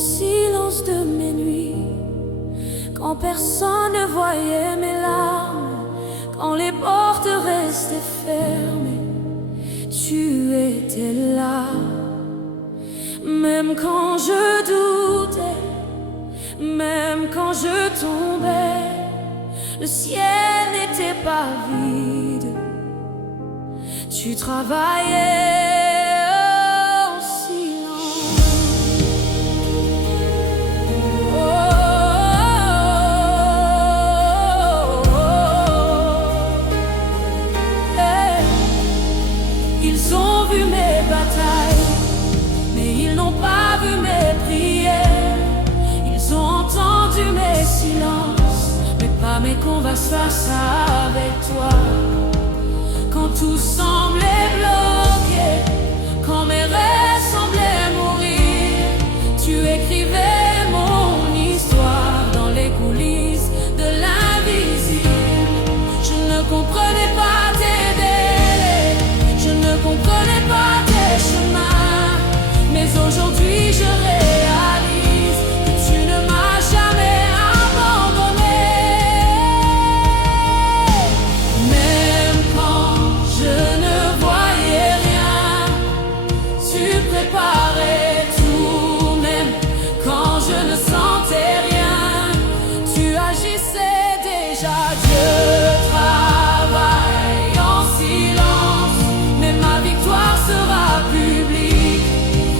silence de mes nuits, quand personne ne voyait mes larmes, quand les portes restaient fermées, tu étais là. Même quand je doutais, même quand je tombais, le ciel n'était pas vide. Tu travaillais en silence. Oh, oh, oh, oh. Hey. Ils ont vu mes batailles, mais ils n'ont pas vu mes prières. Ils ont entendu mes silences, mais pas mes conversations avec toi. Quand tout semblait bloqué, quand mes rêves semblaient mourir, tu écrivais mon histoire dans les coulisses de l'invisible. Je ne comprenais pas tes délais, je ne comprenais pas tes chemins, mais aujourd'hui je réalise que tu ne m'as jamais abandonné. Même quand je ne voyais rien, tu préparais tout. Même quand je ne sentais rien, tu agissais déjà. Dieu travaille en silence, mais ma victoire sera publique.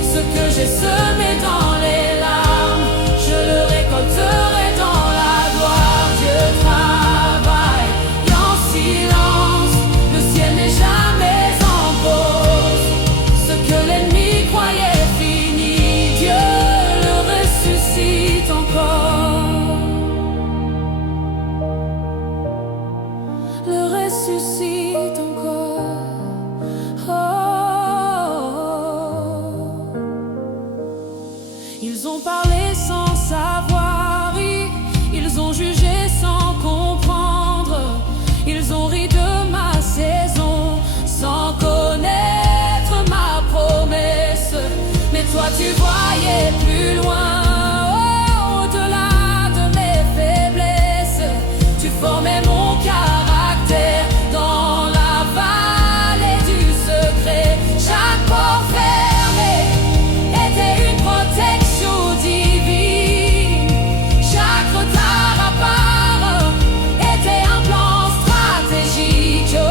Ce que j'ai semé dans les larmes, je le récolterai dans la gloire. Dieu travaille en silence, le ciel n'est jamais en pause. Ce que l'ennemi croyait fini, Dieu le ressuscite encore. Le ressuscite encore. Oh. Ils ont parlé sans savoir rire, ils ont jugé sans comprendre, ils ont ri de ma saison sans connaître ma promesse. Mais toi tu voyais plus loin, oh, au-delà de mes faiblesses. Tu formais mon caractère dans la vallée du secret. Chaque porte fermée était une protection divine. Chaque retard à part était un plan stratégique. Oh,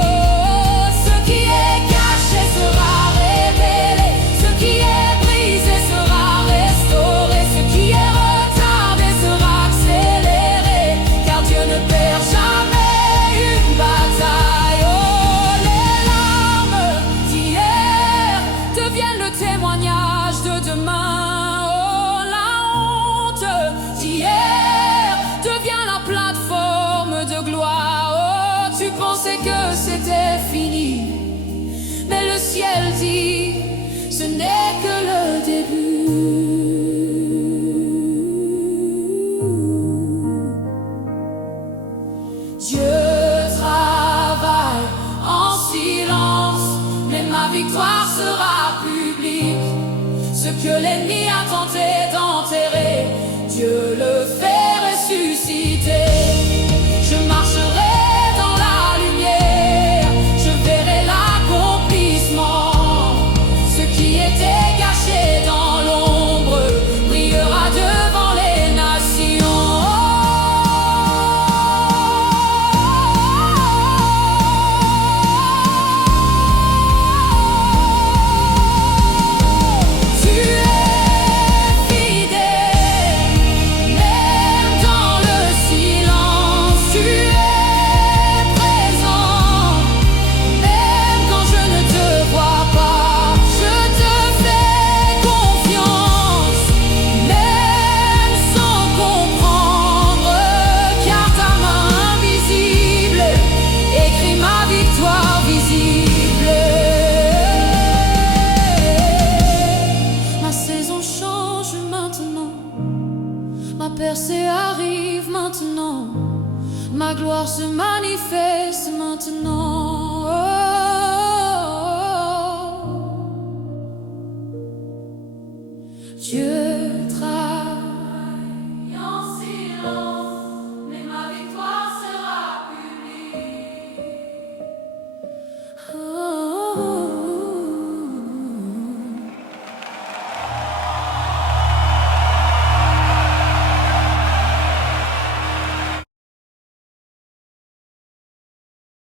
ce qui est caché sera révélé, ce qui est brisé sera restauré, ce qui est retardé sera accéléré, car Dieu ne perd jamais une bataille. Oh, les larmes d'hier deviennent le témoignage de demain. Oh, la honte d'hier devient la plateforme de gloire. Oh, tu pensais que c'était fini, mais le ciel dit, ce n'est que le début. Dieu travaille en silence, mais ma victoire sera publique. Ce que l'ennemi a tenté d'enterrer, Dieu le fait ressusciter. Je marcherai dans la lumière, je verrai l'accomplissement. Ce qui était caché dans l'ombre brillera devant les nations. Tu es fidèle, même dans le silence. Tu es présent, même quand je ne te vois pas. Je te fais confiance, même sans comprendre, car ta main invisible écrit ma victoire visible. Ma saison change maintenant, ma percée arrive maintenant, ma gloire se manifeste maintenant. Oh, oh, oh. Dieu